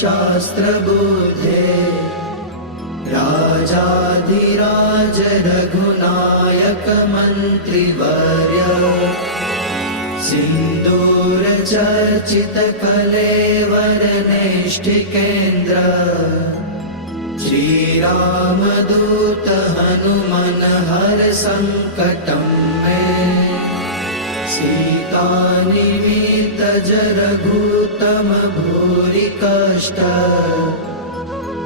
शास्त्रबुद्धे राजाधिराज रघुनायक मन्त्रिवर्य सिन्दूर चर्चित कलेवर नेष्टिकेन्द्र श्रीरामदूत हनुमन हर संकटं मे सीतानिमित्त रघुतम भूरि कष्ट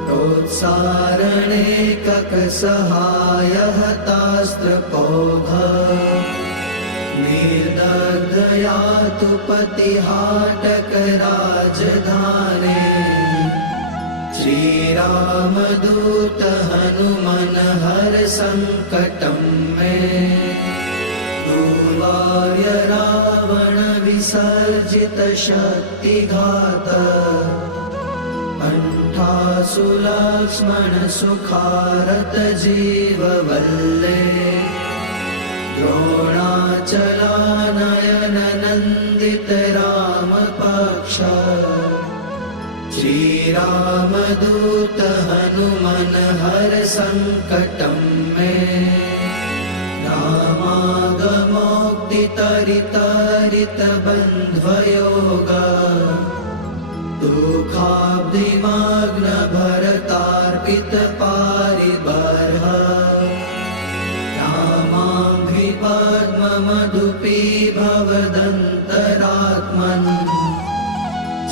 प्रोत्सारणे ककसहाय हतास्त्रपौध निर्दग्धया तु पतिहाटक राजधाने श्रीरामदूत हनुमन हर संकटं मे दुर्वार्य रावण विसर्जित शक्तिघात कंठासु लक्ष्मण सुखारत जीववल्ले द्रोणाचलानयन नन्दित राम पक्ष श्रीरामदूत हनुमन हर संकटं मे रामागमोक्तितरितरित बन्ध्वयोग दुःखाब्धिमग्न भरतार्पित पारिबर्ह रामाङ्घ्रि पद्ममधुपी भवदन्तरात्मन्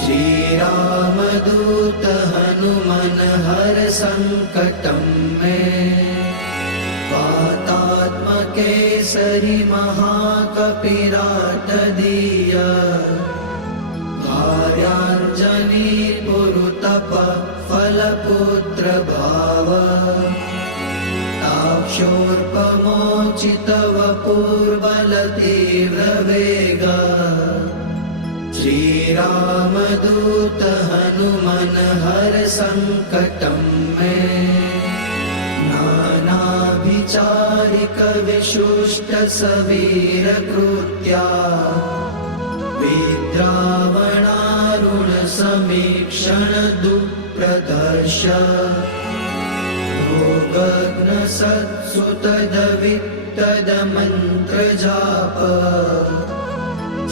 श्रीरामदूत हनुमन हर संकटं मे वातात्मकेसरि महाकपिराटदीय भार्याञ्जनी पुरुतप फलपुत्र भाव ताक्षोर्पमोचितव पूर्बल तीव्र वेग श्रीरामदूत हनुमन हर संकटं मे नानाभिचारिक विशुष्ट सवीर कृत्या विद्रावणारुण समीक्षण दुःप्रदर्श भोगग्न सत्सुतदवित्तद मंत्र जाप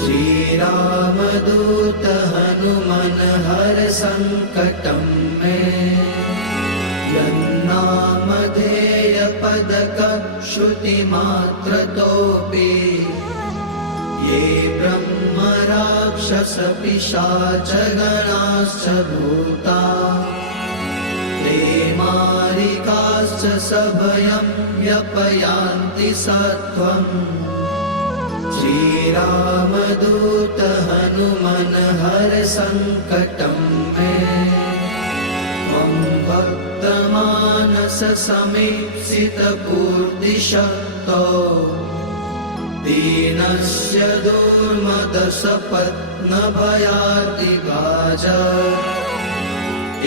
श्रीरामदूत हनुमन हर संकटं मे यन्नामधेय पदक श्रुतिमात्रतोऽपि ये ब्रह्म राक्षस पिशाच गणाश्च भूता ते मारिकाश्च सभयं व्यपयान्ति सत्वम् श्रीरामदूत हनुमन हर संकटं मे त्वं भक्तमानस समीप्सित पूर्तिशक्तो दीनस्य दुर्मदसपत्न भयातिभाज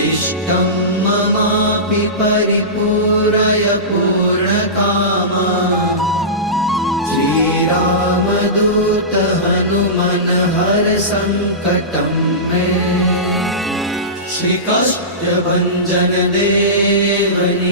इष्टं ममापि परिपूरय पूर्णकामा श्रीरामदूत हनुमन हर संकटं मे श्रीकाष्ठभञ्जन देवनी